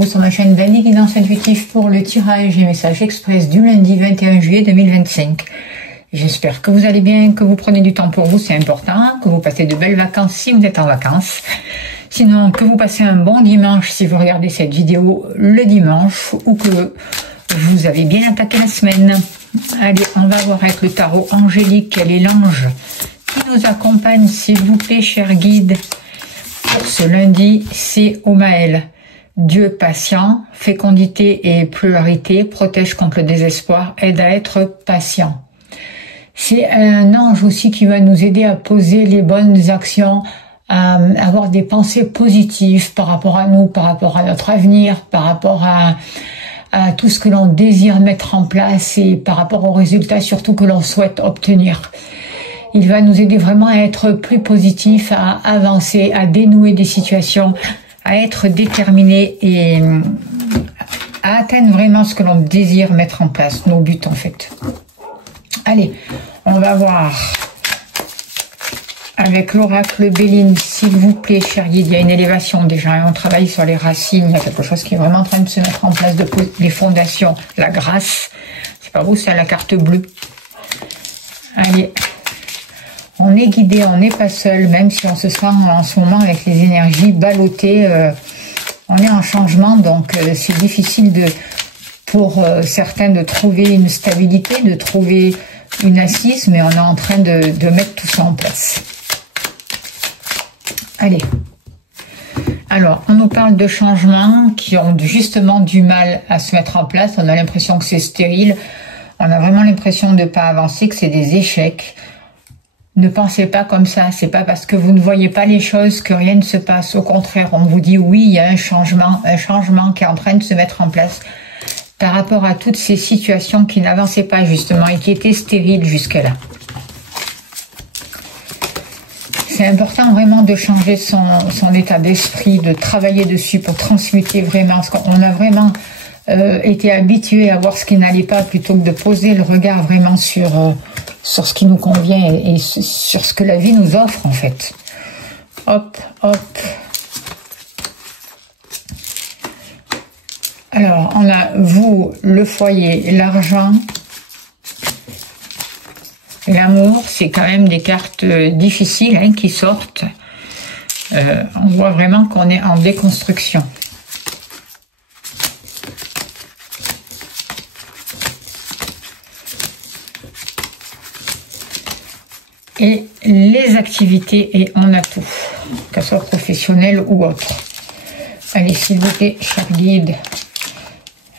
vous sur ma chaîne d'Annie Guidance Intuitive pour le tirage et message express du lundi 21 juillet 2025. J'espère que vous allez bien, que vous prenez du temps pour vous, c'est important, que vous passez de belles vacances si vous êtes en vacances. Sinon, que vous passez un bon dimanche si vous regardez cette vidéo le dimanche ou que vous avez bien attaqué la semaine. Allez, on va voir avec le tarot angélique, quel est l'ange qui nous accompagne, s'il vous plaît, cher guide. Pour ce lundi, c'est Omaël. Dieu patient, fécondité et pluralité, protège contre le désespoir, aide à être patient. C'est un ange aussi qui va nous aider à poser les bonnes actions, à avoir des pensées positives par rapport à nous, par rapport à notre avenir, par rapport à tout ce que l'on désire mettre en place et par rapport aux résultats surtout que l'on souhaite obtenir. Il va nous aider vraiment à être plus positif, à avancer, à dénouer des situations, à être déterminé et à atteindre vraiment ce que l'on désire mettre en place, nos buts en fait. Allez, on va voir avec l'oracle Béline, s'il vous plaît, cher guide. Il y a une élévation déjà, on travaille sur les racines, il y a quelque chose qui est vraiment en train de se mettre en place, les fondations, la grâce. C'est pas vous, c'est la carte bleue. Allez. On est guidé, on n'est pas seul, même si on se sent en ce moment avec les énergies ballottées. On est en changement, donc c'est difficile pour certains de trouver une stabilité, de trouver une assise, mais on est en train de mettre tout ça en place. Allez. Alors, on nous parle de changements qui ont justement du mal à se mettre en place. On a l'impression que c'est stérile. On a vraiment l'impression de ne pas avancer, que c'est des échecs. Ne pensez pas comme ça, c'est pas parce que vous ne voyez pas les choses que rien ne se passe. Au contraire, on vous dit oui, il y a un changement qui est en train de se mettre en place par rapport à toutes ces situations qui n'avançaient pas justement et qui étaient stériles jusqu'à là. C'est important vraiment de changer son état d'esprit, de travailler dessus pour transmuter vraiment, parce qu'on a vraiment été habitué à voir ce qui n'allait pas plutôt que de poser le regard vraiment sur ce qui nous convient et sur ce que la vie nous offre en fait. Hop, hop. Alors, on a vous, le foyer, l'argent, l'amour. C'est quand même des cartes difficiles hein, qui sortent. On voit vraiment qu'on est en déconstruction. Et les activités, et on a tout, qu'elle soit professionnelle ou autre. Allez, s'il vous plaît, cher guide,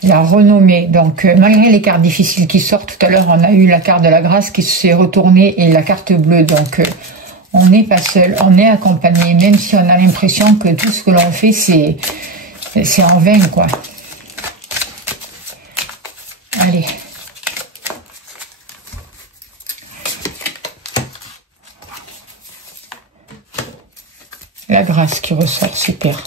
la renommée. Donc, malgré les cartes difficiles qui sortent, tout à l'heure, on a eu la carte de la grâce qui s'est retournée et la carte bleue. Donc, on n'est pas seul, on est accompagné, même si on a l'impression que tout ce que l'on fait, c'est en vain, quoi. Allez. La grâce qui ressort, super.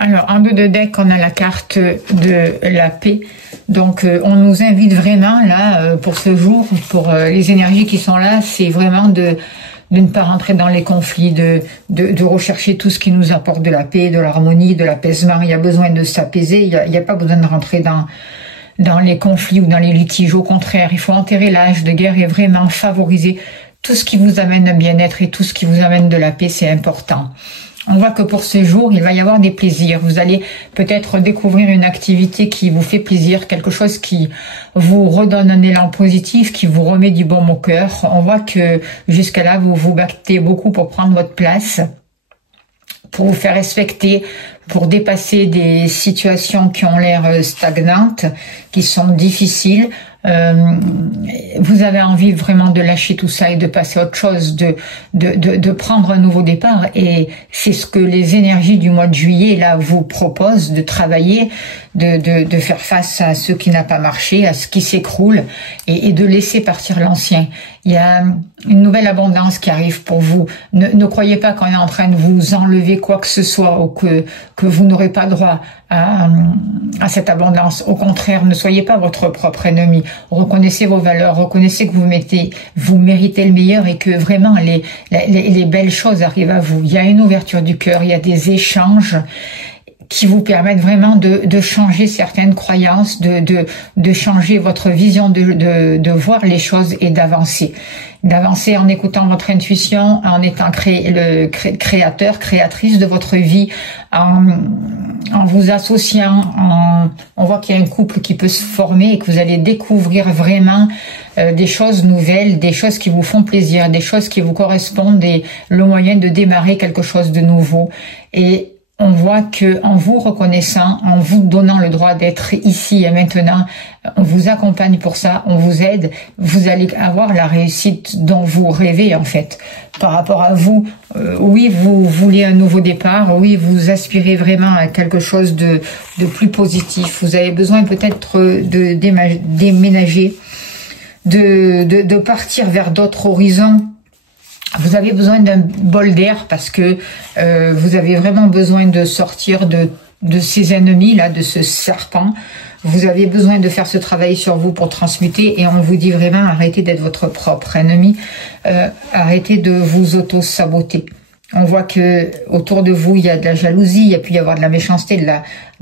Alors, en dos de deck, on a la carte de la paix. Donc, on nous invite vraiment, là, pour ce jour, pour les énergies qui sont là, c'est vraiment de ne pas rentrer dans les conflits, de rechercher tout ce qui nous apporte de la paix, de l'harmonie, de l'apaisement. Il y a besoin de s'apaiser, il n'y a pas besoin de rentrer dans les conflits ou dans les litiges. Au contraire, il faut enterrer l'âge de guerre et vraiment favoriser tout ce qui vous amène un bien-être et tout ce qui vous amène de la paix, c'est important. On voit que pour ce jour, il va y avoir des plaisirs. Vous allez peut-être découvrir une activité qui vous fait plaisir, quelque chose qui vous redonne un élan positif, qui vous remet du baume au cœur. On voit que jusqu'à là, vous vous battez beaucoup pour prendre votre place, pour vous faire respecter, pour dépasser des situations qui ont l'air stagnantes, qui sont difficiles. Vous avez envie vraiment de lâcher tout ça et de passer à autre chose, de prendre un nouveau départ. Et c'est ce que les énergies du mois de juillet là vous proposent, de travailler, de faire face à ce qui n'a pas marché, à ce qui s'écroule, et de laisser partir l'ancien. Il y a une nouvelle abondance qui arrive pour vous. Ne croyez pas qu'on est en train de vous enlever quoi que ce soit, ou que vous n'aurez pas droit à cette abondance. Au contraire, ne soyez pas votre propre ennemi. Reconnaissez vos valeurs, reconnaissez que vous méritez le meilleur, et que vraiment les belles choses arrivent à vous. Il y a une ouverture du cœur, il y a des échanges qui vous permettent vraiment de changer certaines croyances, de changer votre vision de voir les choses, et d'avancer en écoutant votre intuition, en étant créateur, créatrice de votre vie, en vous associant, on voit qu'il y a un couple qui peut se former, et que vous allez découvrir vraiment des choses nouvelles, des choses qui vous font plaisir, des choses qui vous correspondent, et le moyen de démarrer quelque chose de nouveau. Et on voit que en vous reconnaissant, en vous donnant le droit d'être ici et maintenant, on vous accompagne pour ça, on vous aide, vous allez avoir la réussite dont vous rêvez en fait. Par rapport à vous, oui, vous voulez un nouveau départ, oui, vous aspirez vraiment à quelque chose de plus positif. Vous avez besoin peut-être de déménager, de partir vers d'autres horizons. Vous avez besoin d'un bol d'air, parce que vous avez vraiment besoin de sortir de ces ennemis là, de ce serpent. Vous avez besoin de faire ce travail sur vous pour transmuter, et on vous dit vraiment arrêtez d'être votre propre ennemi, arrêtez de vous auto-saboter. On voit que autour de vous il y a de la jalousie, il y a pu y avoir de la méchanceté, de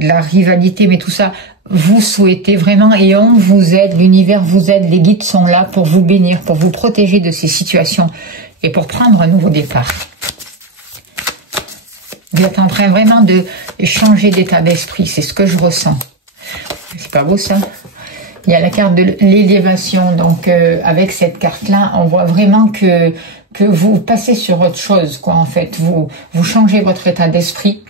la rivalité, mais tout ça vous souhaitez vraiment, et on vous aide, l'univers vous aide, les guides sont là pour vous bénir, pour vous protéger de ces situations, et pour prendre un nouveau départ. Vous êtes en train vraiment de changer d'état d'esprit, c'est ce que je ressens. C'est pas beau ça? Il y a la carte de l'élévation, donc avec cette carte-là, on voit vraiment que vous passez sur autre chose, quoi, en fait. Vous changez votre état d'esprit,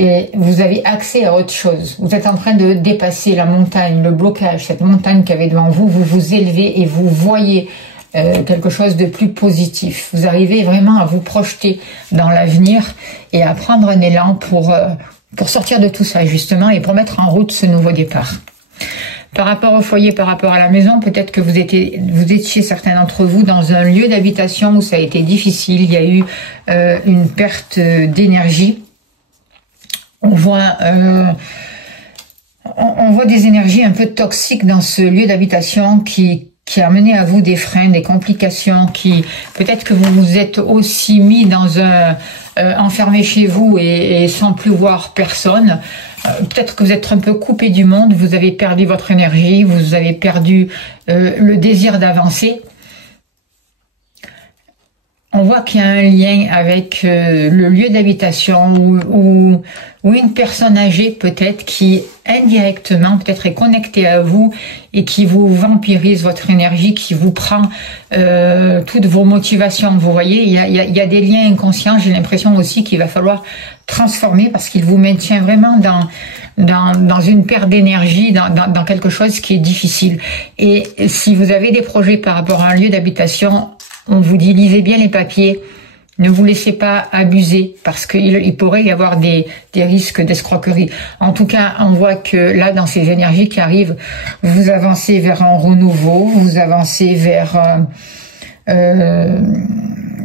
et vous avez accès à autre chose. Vous êtes en train de dépasser la montagne, le blocage, cette montagne qu'il y avait devant vous, vous vous élevez et vous voyez quelque chose de plus positif. Vous arrivez vraiment à vous projeter dans l'avenir et à prendre un élan pour sortir de tout ça, justement, et pour mettre en route ce nouveau départ. Par rapport au foyer, par rapport à la maison, peut-être que vous étiez certains d'entre vous dans un lieu d'habitation où ça a été difficile, il y a eu une perte d'énergie. On voit des énergies un peu toxiques dans ce lieu d'habitation qui a amené à vous des freins, des complications, peut-être que vous vous êtes aussi mis dans enfermé chez vous et sans plus voir personne. Peut-être que vous êtes un peu coupé du monde, vous avez perdu votre énergie, vous avez perdu le désir d'avancer. On voit qu'il y a un lien avec le lieu d'habitation ou une personne âgée peut-être qui indirectement peut-être est connectée à vous et qui vous vampirise votre énergie, qui vous prend toutes vos motivations. Vous voyez, il y a des liens inconscients. J'ai l'impression aussi qu'il va falloir transformer parce qu'il vous maintient vraiment dans une perte d'énergie, dans quelque chose qui est difficile. Et si vous avez des projets par rapport à un lieu d'habitation, on vous dit lisez bien les papiers, ne vous laissez pas abuser parce qu'il pourrait y avoir des risques d'escroquerie. En tout cas, on voit que là, dans ces énergies qui arrivent, vous avancez vers un renouveau, vous avancez vers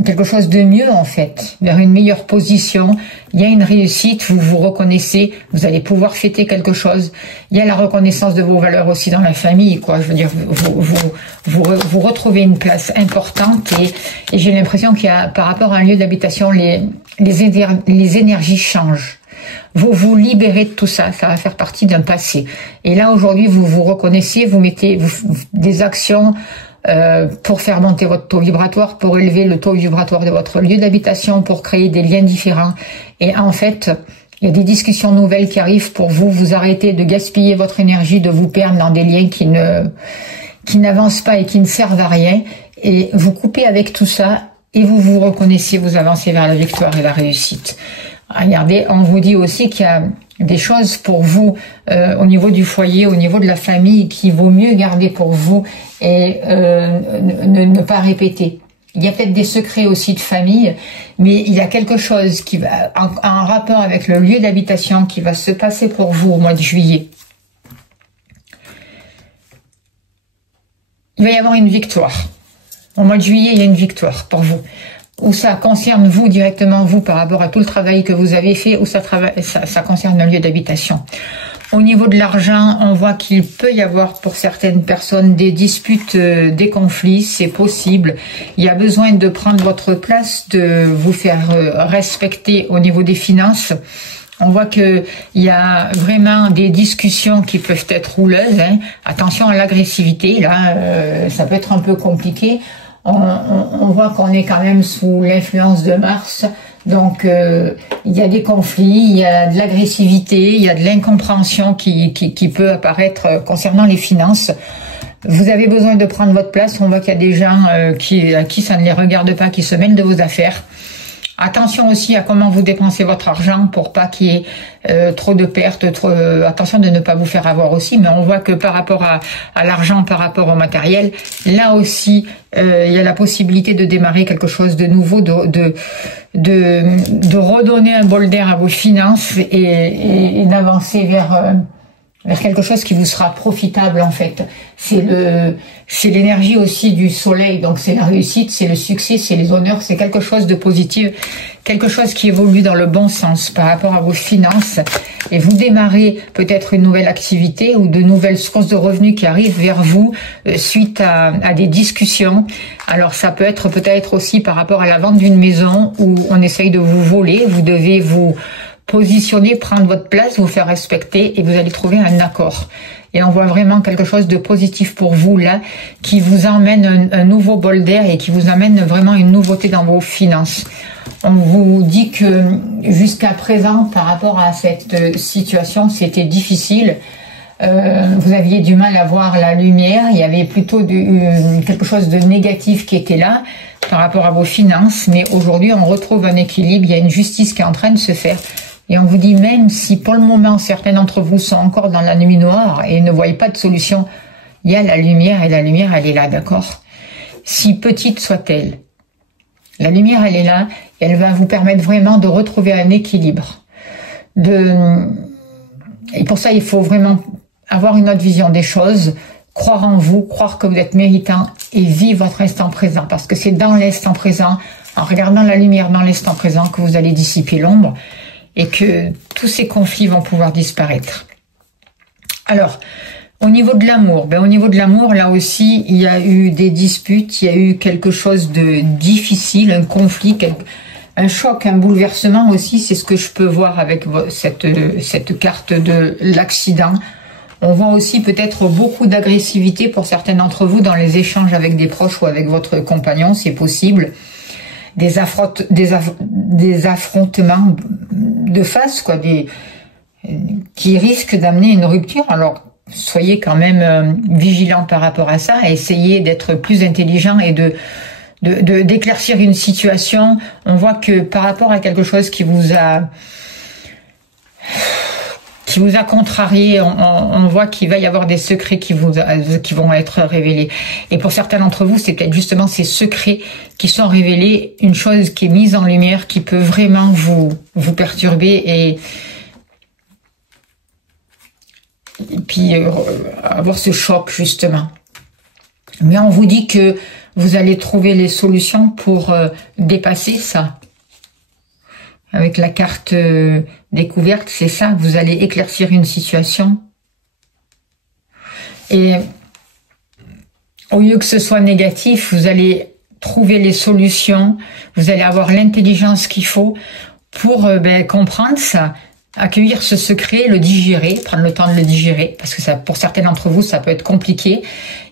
quelque chose de mieux en fait, vers une meilleure position. Il y a une réussite, vous vous reconnaissez, vous allez pouvoir fêter quelque chose. Il y a la reconnaissance de vos valeurs aussi dans la famille, quoi. Je veux dire, vous retrouvez une place importante et j'ai l'impression qu'il y a, par rapport à un lieu d'habitation, les énergies changent. Vous vous libérez de tout ça, ça va faire partie d'un passé. Et là aujourd'hui, vous vous reconnaissez, vous mettez des actions pour faire monter votre taux vibratoire, pour élever le taux vibratoire de votre lieu d'habitation, pour créer des liens différents. Et en fait, il y a des discussions nouvelles qui arrivent pour vous arrêter de gaspiller votre énergie, de vous perdre dans des liens qui n'avancent pas et qui ne servent à rien. Et vous coupez avec tout ça et vous vous reconnaissez, vous avancez vers la victoire et la réussite. Regardez, on vous dit aussi qu'il y a des choses pour vous au niveau du foyer, au niveau de la famille, qu'il vaut mieux garder pour vous et ne pas répéter. Il y a peut-être des secrets aussi de famille, mais il y a quelque chose qui va, en rapport avec le lieu d'habitation qui va se passer pour vous au mois de juillet. Il va y avoir une victoire. Au mois de juillet, il y a une victoire pour vous. Ou ça concerne vous directement, vous, par rapport à tout le travail que vous avez fait, ou ça concerne un lieu d'habitation. Au niveau de l'argent, on voit qu'il peut y avoir pour certaines personnes des disputes, des conflits, c'est possible. Il y a besoin de prendre votre place, de vous faire respecter au niveau des finances. On voit qu'il y a vraiment des discussions qui peuvent être houleuses. Hein. Attention à l'agressivité, là, ça peut être un peu compliqué. On voit qu'on est quand même sous l'influence de Mars. Donc, il y a des conflits, il y a de l'agressivité, il y a de l'incompréhension qui peut apparaître concernant les finances. Vous avez besoin de prendre votre place. On voit qu'il y a des gens à qui ça ne les regarde pas, qui se mêlent de vos affaires. Attention aussi à comment vous dépensez votre argent pour pas qu'il y ait trop de pertes. Attention de ne pas vous faire avoir aussi. Mais on voit que par rapport à l'argent, par rapport au matériel, là aussi, il y a la possibilité de démarrer quelque chose de nouveau, de redonner un bol d'air à vos finances et d'avancer vers quelque chose qui vous sera profitable en fait. C'est l'énergie aussi du soleil, donc c'est la réussite, c'est le succès, c'est les honneurs, c'est quelque chose de positif, quelque chose qui évolue dans le bon sens par rapport à vos finances. Et vous démarrez peut-être une nouvelle activité ou de nouvelles sources de revenus qui arrivent vers vous suite à des discussions. Alors ça peut être peut-être aussi par rapport à la vente d'une maison où on essaye de vous voler, vous devez vous positionner, prendre votre place, vous faire respecter et vous allez trouver un accord. Et on voit vraiment quelque chose de positif pour vous là, qui vous emmène un nouveau bol d'air et qui vous amène vraiment une nouveauté dans vos finances. On vous dit que jusqu'à présent, par rapport à cette situation, c'était difficile. Vous aviez du mal à voir la lumière. Il y avait plutôt quelque chose de négatif qui était là par rapport à vos finances. Mais aujourd'hui, on retrouve un équilibre. Il y a une justice qui est en train de se faire. Et on vous dit, même si pour le moment, certains d'entre vous sont encore dans la nuit noire et ne voient pas de solution, il y a la lumière et la lumière, elle est là, d'accord? Si petite soit-elle, la lumière, elle est là et elle va vous permettre vraiment de retrouver un équilibre. Et pour ça, il faut vraiment avoir une autre vision des choses, croire en vous, croire que vous êtes méritant et vivre votre instant présent. Parce que c'est dans l'instant présent, en regardant la lumière dans l'instant présent, que vous allez dissiper l'ombre et que tous ces conflits vont pouvoir disparaître. Alors, au niveau de l'amour, au niveau de l'amour, là aussi, il y a eu des disputes, il y a eu quelque chose de difficile, un conflit, un choc, un bouleversement aussi, c'est ce que je peux voir avec cette carte de l'accident. On voit aussi peut-être beaucoup d'agressivité pour certains d'entre vous dans les échanges avec des proches ou avec votre compagnon, c'est possible. Des affrontements de face, quoi, qui risquent d'amener une rupture. Alors, soyez quand même vigilants par rapport à ça, et essayez d'être plus intelligent et d'éclaircir une situation. On voit que par rapport à quelque chose qui vous a contrarié, on voit qu'il va y avoir des secrets qui vont être révélés. Et pour certains d'entre vous, c'est peut-être justement ces secrets qui sont révélés, une chose qui est mise en lumière, qui peut vraiment vous perturber et puis avoir ce choc justement. Mais on vous dit que vous allez trouver les solutions pour dépasser ça. Avec la carte découverte, c'est ça, vous allez éclaircir une situation. Et au lieu que ce soit négatif, vous allez trouver les solutions, vous allez avoir l'intelligence qu'il faut pour comprendre ça, accueillir ce secret, le digérer, prendre le temps de le digérer, parce que ça, pour certains d'entre vous, ça peut être compliqué,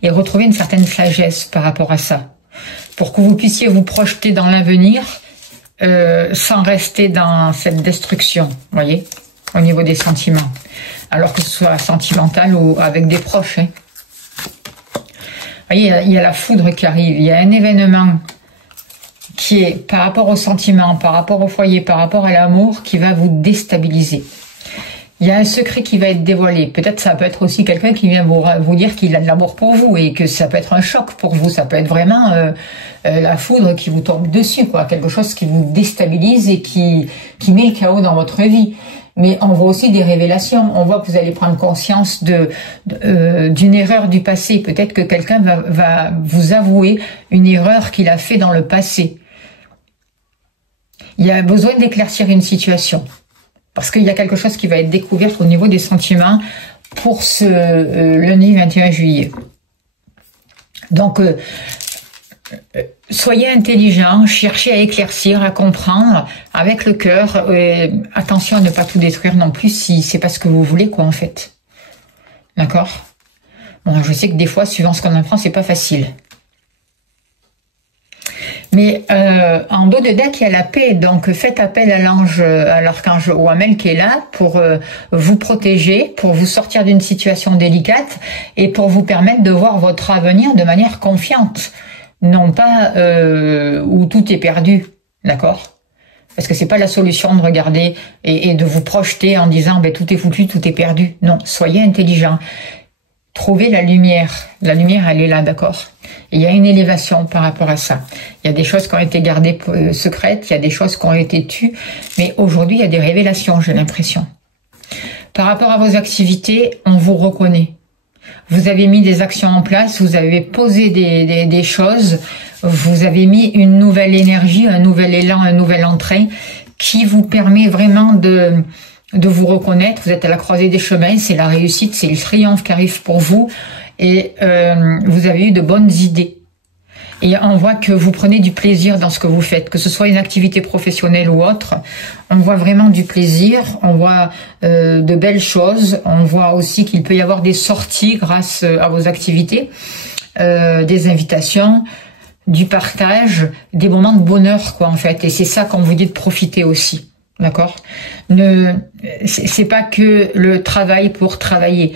et retrouver une certaine sagesse par rapport à ça, pour que vous puissiez vous projeter dans l'avenir, sans rester dans cette destruction, voyez, au niveau des sentiments, alors que ce soit sentimental ou avec des proches. Hein. Voyez, il y a la foudre qui arrive, il y a un événement qui est par rapport aux sentiments, par rapport au foyer, par rapport à l'amour, qui va vous déstabiliser. Il y a un secret qui va être dévoilé. Peut-être ça peut être aussi quelqu'un qui vient vous dire qu'il a de l'amour pour vous et que ça peut être un choc pour vous. Ça peut être vraiment la foudre qui vous tombe dessus, quoi. Quelque chose qui vous déstabilise et qui met le chaos dans votre vie. Mais on voit aussi des révélations. On voit que vous allez prendre conscience d'une erreur du passé. Peut-être que quelqu'un va vous avouer une erreur qu'il a fait dans le passé. Il y a besoin d'éclaircir une situation. Parce qu'il y a quelque chose qui va être découvert au niveau des sentiments pour ce lundi 21 juillet. Donc, soyez intelligents, cherchez à éclaircir, à comprendre avec le cœur. Attention à ne pas tout détruire non plus si c'est pas ce que vous voulez, quoi, en fait. D'accord? Bon, je sais que des fois, suivant ce qu'on apprend, c'est pas facile. Mais en dos de deck, il y a la paix. Donc, faites appel à l'ange, à l'archange Ouamel qui est là pour vous protéger, pour vous sortir d'une situation délicate et pour vous permettre de voir votre avenir de manière confiante. Non pas où tout est perdu, d'accord? Parce que c'est pas la solution de regarder et de vous projeter en disant ben, tout est foutu, tout est perdu. Non, soyez intelligent. Trouvez la lumière. La lumière, elle est là, d'accord? Il y a une élévation par rapport à ça. Il y a des choses qui ont été gardées secrètes, il y a des choses qui ont été tues, mais aujourd'hui, il y a des révélations, j'ai l'impression. Par rapport à vos activités, on vous reconnaît. Vous avez mis des actions en place, vous avez posé des choses, vous avez mis une nouvelle énergie, un nouvel élan, un nouvel entrain qui vous permet vraiment de vous reconnaître. Vous êtes à la croisée des chemins, c'est la réussite, c'est le triomphe qui arrive pour vous et vous avez eu de bonnes idées. Et on voit que vous prenez du plaisir dans ce que vous faites, que ce soit une activité professionnelle ou autre. On voit vraiment du plaisir, on voit de belles choses. On voit aussi qu'il peut y avoir des sorties grâce à vos activités, des invitations, du partage, des moments de bonheur, quoi, en fait. Et c'est ça qu'on vous dit de profiter aussi, d'accord? C'est pas que le travail pour travailler.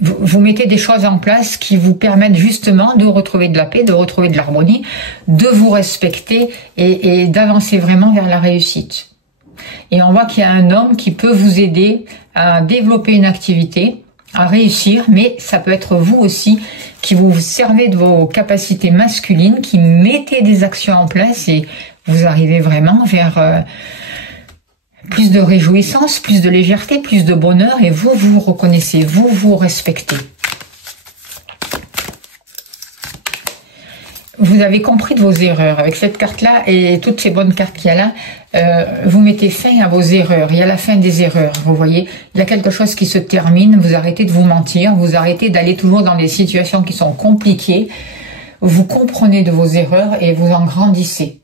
Vous mettez des choses en place qui vous permettent justement de retrouver de la paix, de retrouver de l'harmonie, de vous respecter et d'avancer vraiment vers la réussite. Et on voit qu'il y a un homme qui peut vous aider à développer une activité, à réussir, mais ça peut être vous aussi qui vous servez de vos capacités masculines, qui mettez des actions en place et vous arrivez vraiment vers plus de réjouissance, plus de légèreté, plus de bonheur et vous vous reconnaissez, vous vous respectez. Vous avez compris de vos erreurs. Avec cette carte-là et toutes ces bonnes cartes qu'il y a là, vous mettez fin à vos erreurs. Il y a la fin des erreurs, vous voyez. Il y a quelque chose qui se termine, vous arrêtez de vous mentir, vous arrêtez d'aller toujours dans des situations qui sont compliquées. Vous comprenez de vos erreurs et vous en grandissez.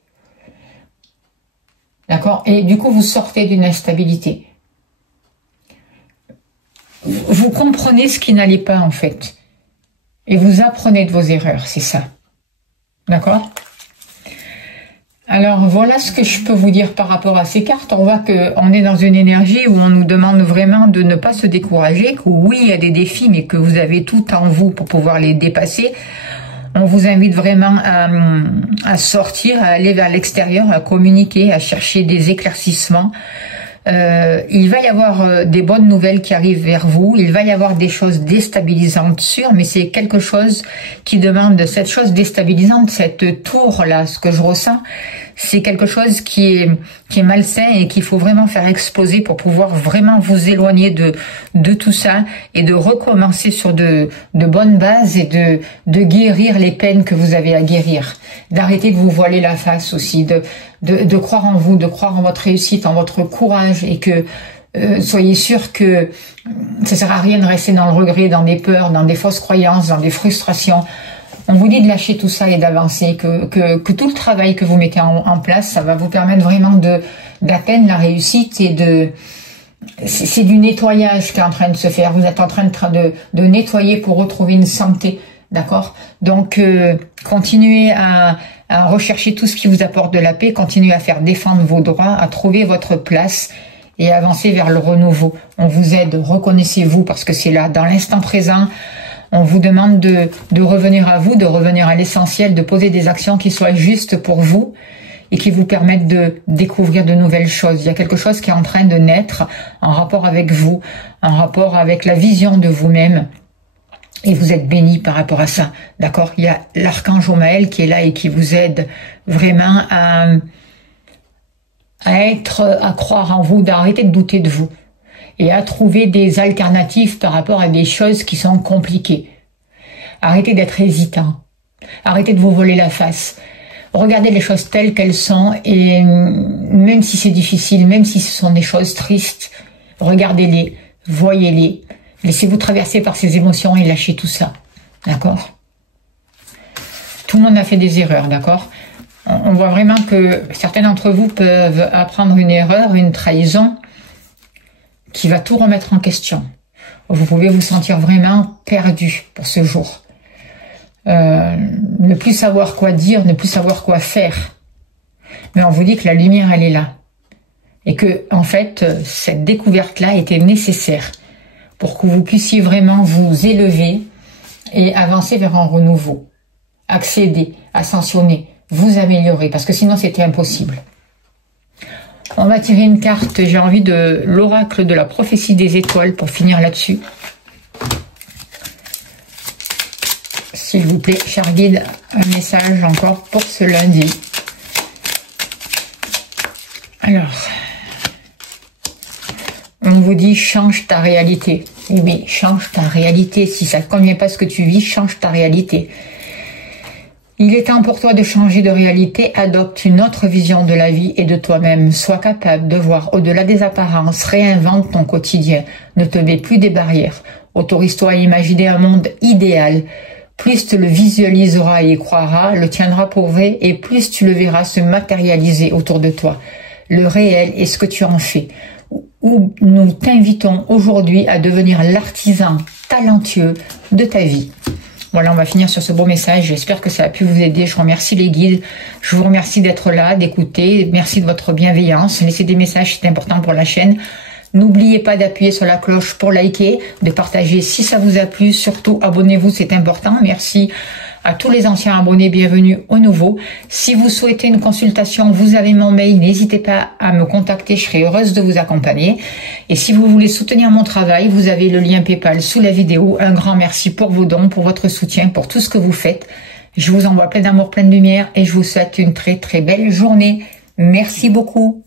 D'accord? Et du coup, vous sortez d'une instabilité. Vous comprenez ce qui n'allait pas, en fait. Et vous apprenez de vos erreurs, c'est ça. D'accord? Alors, voilà ce que je peux vous dire par rapport à ces cartes. On voit qu'on est dans une énergie où on nous demande vraiment de ne pas se décourager, que oui, il y a des défis, mais que vous avez tout en vous pour pouvoir les dépasser. On vous invite vraiment à sortir, à aller vers l'extérieur, à communiquer, à chercher des éclaircissements. Il va y avoir des bonnes nouvelles qui arrivent vers vous. Il va y avoir des choses déstabilisantes, sûres, mais c'est quelque chose qui demande cette chose déstabilisante, cette tour-là, ce que je ressens. C'est quelque chose qui est malsain et qu'il faut vraiment faire exploser pour pouvoir vraiment vous éloigner de tout ça et de recommencer sur de bonnes bases et de guérir les peines que vous avez à guérir. D'arrêter de vous voiler la face aussi, de croire en vous, de croire en votre réussite, en votre courage et que soyez sûr que ça sert à rien de rester dans le regret, dans des peurs, dans des fausses croyances, dans des frustrations. On vous dit de lâcher tout ça et d'avancer, que tout le travail que vous mettez en place, ça va vous permettre vraiment d'atteindre la réussite et c'est du nettoyage qui est en train de se faire. Vous êtes en train de nettoyer pour retrouver une santé, d'accord? Donc, continuez à rechercher tout ce qui vous apporte de la paix, continuez à faire défendre vos droits, à trouver votre place et avancer vers le renouveau. On vous aide, reconnaissez-vous parce que c'est là, dans l'instant présent. On vous demande de revenir à vous, de revenir à l'essentiel, de poser des actions qui soient justes pour vous et qui vous permettent de découvrir de nouvelles choses. Il y a quelque chose qui est en train de naître en rapport avec vous, en rapport avec la vision de vous-même. Et vous êtes béni par rapport à ça, d'accord? Il y a l'archange Omaël qui est là et qui vous aide vraiment à croire en vous, d'arrêter de douter de vous et à trouver des alternatives par rapport à des choses qui sont compliquées. Arrêtez d'être hésitant, arrêtez de vous voler la face. Regardez les choses telles qu'elles sont et même si c'est difficile, même si ce sont des choses tristes, regardez-les, voyez-les. Laissez-vous traverser par ces émotions et lâchez tout ça, d'accord? Tout le monde a fait des erreurs, d'accord? On voit vraiment que certains d'entre vous peuvent apprendre une erreur, une trahison, qui va tout remettre en question. Vous pouvez vous sentir vraiment perdu pour ce jour. Ne plus savoir quoi dire, ne plus savoir quoi faire. Mais on vous dit que la lumière, elle est là. Et que, en fait, cette découverte-là était nécessaire pour que vous puissiez vraiment vous élever et avancer vers un renouveau. Accéder, ascensionner, vous améliorer, parce que sinon c'était impossible. On va tirer une carte, j'ai envie de l'oracle de la prophétie des étoiles pour finir là-dessus. S'il vous plaît, cher guide, un message encore pour ce lundi. Alors, on vous dit change ta réalité. Eh bien, change ta réalité. Si ça ne te convient pas ce que tu vis, change ta réalité. Il est temps pour toi de changer de réalité, adopte une autre vision de la vie et de toi-même. Sois capable de voir au-delà des apparences, réinvente ton quotidien. Ne te mets plus des barrières. Autorise-toi à imaginer un monde idéal. Plus tu le visualiseras et y croiras, le tiendras pour vrai et plus tu le verras se matérialiser autour de toi. Le réel est ce que tu en fais. Où nous t'invitons aujourd'hui à devenir l'artisan talentueux de ta vie. Voilà, on va finir sur ce beau message. J'espère que ça a pu vous aider. Je remercie les guides. Je vous remercie d'être là, d'écouter. Merci de votre bienveillance. Laissez des messages, c'est important pour la chaîne. N'oubliez pas d'appuyer sur la cloche pour liker, de partager si ça vous a plu. Surtout, abonnez-vous, c'est important. Merci à tous les anciens abonnés, bienvenue aux nouveaux. Si vous souhaitez une consultation, vous avez mon mail, n'hésitez pas à me contacter, je serai heureuse de vous accompagner. Et si vous voulez soutenir mon travail, vous avez le lien PayPal sous la vidéo. Un grand merci pour vos dons, pour votre soutien, pour tout ce que vous faites. Je vous envoie plein d'amour, plein de lumière et je vous souhaite une très très belle journée. Merci beaucoup.